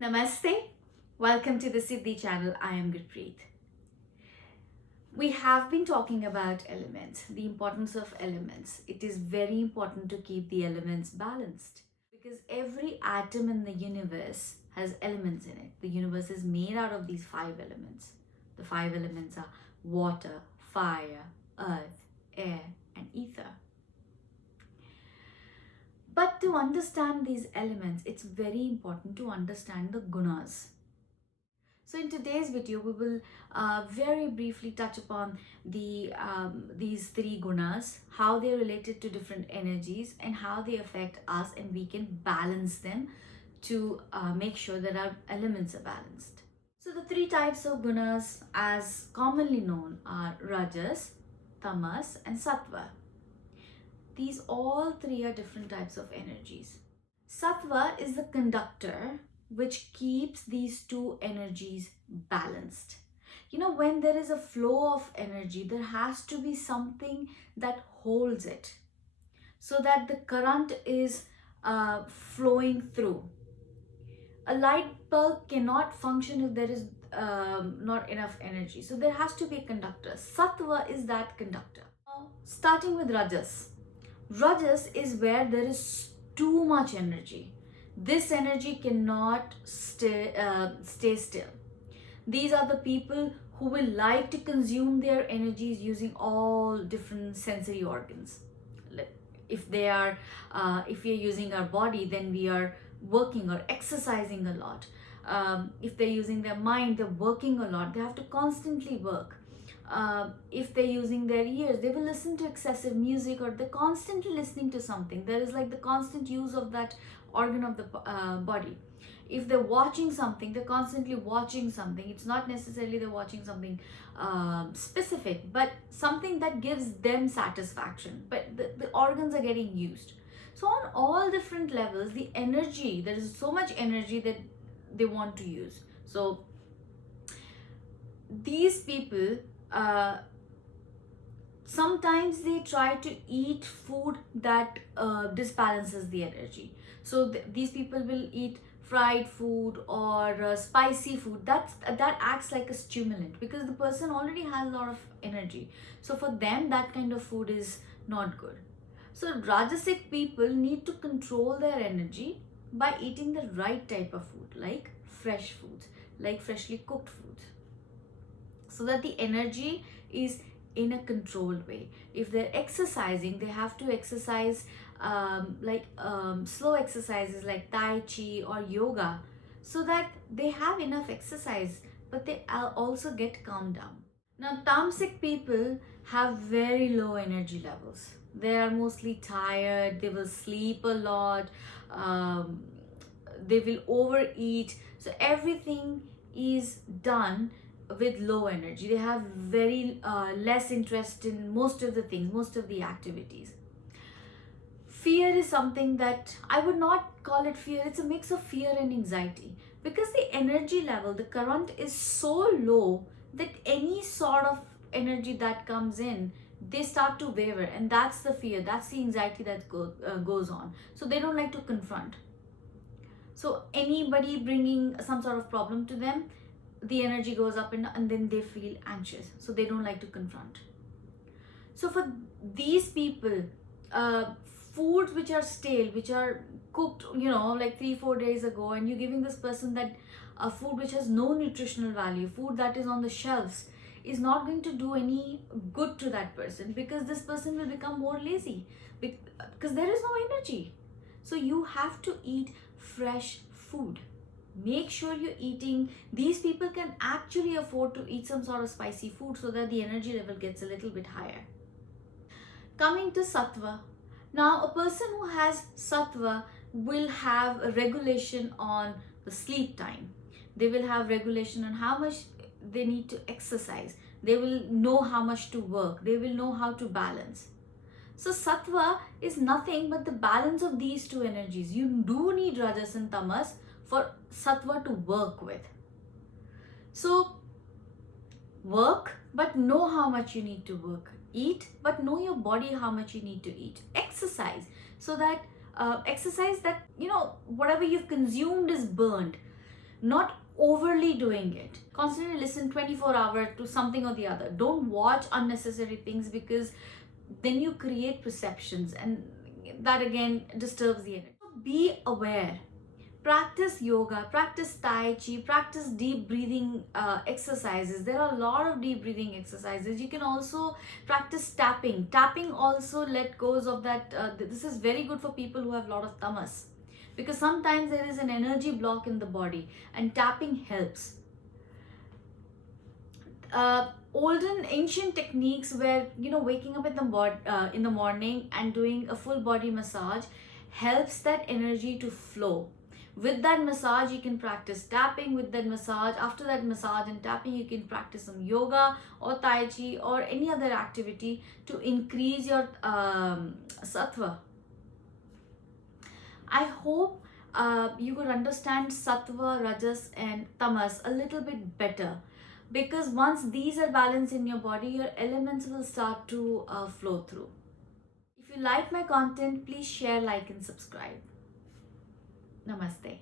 Namaste. Welcome to the Siddhi channel. I am Gurpreet. We have been talking about elements, the importance of elements. It is very important to keep the elements balanced because every atom in the universe has elements in it. The universe is made out of these five elements. The five elements are water, fire, earth, air, and ether. But to understand these elements, it's very important to understand the gunas. So in today's video, we will very briefly touch upon these three gunas, how they're related to different energies and how they affect us, and we can balance them to make sure that our elements are balanced. So the three types of gunas as commonly known are Rajas, Tamas and Sattva. These all three are different types of energies. Sattva is the conductor which keeps these two energies balanced. When there is a flow of energy, there has to be something that holds it so that the current is flowing through. A light bulb cannot function if there is not enough energy. So there has to be a conductor. Sattva is that conductor. Starting with Rajas. Rajas is where there is too much energy. This energy cannot stay still. These are the people who will like to consume their energies using all different sensory organs. If we are using our body, then we are working or exercising a lot. If they're using their mind, they're working a lot. They have to constantly work. If they're using their ears, they will listen to excessive music, or they're constantly listening to something. There is like the constant use of that organ of the body. If they're watching something, they're constantly watching something. It's not necessarily they're watching something specific, but something that gives them satisfaction. But the organs are getting used. So on all different levels, the energy, there is so much energy that they want to use. So these people, sometimes they try to eat food that disbalances the energy. So these people will eat fried food or spicy food. That acts like a stimulant because the person already has a lot of energy. So for them, that kind of food is not good. So Rajasic people need to control their energy by eating the right type of food, like fresh foods, like freshly cooked foods, so that the energy is in a controlled way. If they're exercising, they have to exercise slow exercises like Tai Chi or yoga, so that they have enough exercise, but they also get calmed down. Now, Tamasic people have very low energy levels. They are mostly tired, they will sleep a lot, they will overeat. So everything is done with low energy. They have very less interest in most of the things, most of the activities. Fear is something that I would not call it fear. It's a mix of fear and anxiety because the energy level, the current is so low that any sort of energy that comes in, they start to waver, and that's the fear, that's the anxiety that goes on. So they don't like to confront. So anybody bringing some sort of problem to them, the energy goes up and then they feel anxious. So they don't like to confront. So for these people, foods which are stale, which are cooked, like 3-4 days ago, and you're giving this person that food which has no nutritional value, food that is on the shelves, is not going to do any good to that person, because this person will become more lazy because there is no energy. So you have to eat fresh food. Make sure you're eating. These people can actually afford to eat some sort of spicy food so that the energy level gets a little bit higher. Coming to Sattva. Now, a person who has Sattva will have a regulation on the sleep time. They will have regulation on how much they need to exercise. They will know how much to work. They will know how to balance. So Sattva is nothing but the balance of these two energies. You do need Rajas and Tamas for Sattva to work with. So work, but know how much you need to work. Eat, but know your body how much you need to eat. Exercise, so that whatever you've consumed is burned. not overly doing it. Constantly listen 24 hours to something or the other. Don't watch unnecessary things, because then you create perceptions, and that again disturbs the energy. So be aware. Practice yoga, practice tai chi, practice deep breathing exercises. There are a lot of deep breathing exercises. You can also practice tapping. Tapping also let goes of that. This is very good for people who have a lot of tamas, because sometimes there is an energy block in the body, and tapping helps. Olden ancient techniques where, waking up in the morning and doing a full body massage helps that energy to flow. With that massage you can practice tapping. With that massage, after that massage and tapping, you can practice some yoga or tai chi or any other activity to increase your sattva. I hope you could understand sattva, rajas and tamas a little bit better, because once these are balanced in your body, your elements will start to flow through. If you like my content, please share, like and subscribe. Namaste.